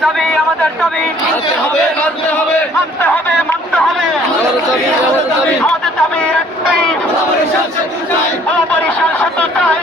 দাবি আমাদের দাবি মানতে হবে মানতে হবে মানতে হবে মানতে হবে আমাদের দাবি একটাই বরিশাল সেতু চাই বরিশাল সেতু চাই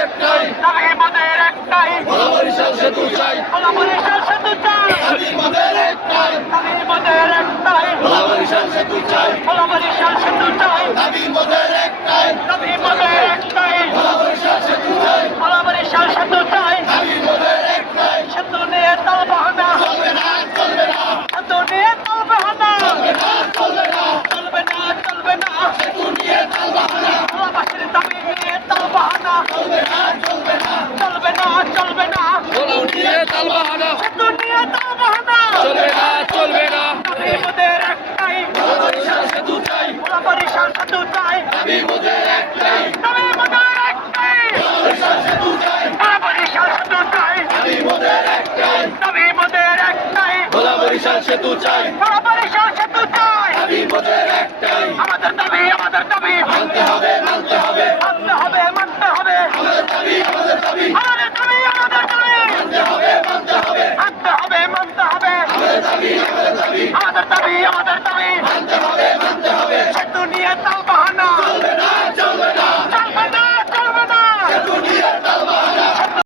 একটাই দাবি আমাদের একটাই বরিশাল সেতু চাই বরিশাল সেতু চাই দাবি আমাদের একটাই দাবি আমাদের একটাই বরিশাল সেতু চাই বরিশাল সেতু চাই দাবি আমাদের একটাই দাবি আমাদের একটাই বরিশাল সেতু চাই বরিশাল সেতু চাই দাবি আমাদের একটাই সেতু নিয়ে তাল বাহানা চলবে না চলবে না সেতু নিয়ে তাল বাহানা চলবে না চলবে না চলবে না চলবে না সেতু নিয়ে তালবাহানা বাসের দাবি নিয়ে তাল বাহানা চলবে না চলবে না চলবে না চলবে না পোলাও নিয়ে তালবাহানা সেতু নিয়ে তাল বাহানা চলবে না চলবে না দাবি আমাদের একটাই বরিশাল সেতু চাই বরিশাল সেতু চাই দাবি আমাদের একটাই দাবি আমাদের একটাই বরিশাল সেতু চাই বরিশাল সেতু চাই দাবি আমাদের একটাই দাবি আমাদের একটাই বরিশাল সেতু চাই বরিশাল সেতু চাই দাবি আমাদের একটাই আমাদের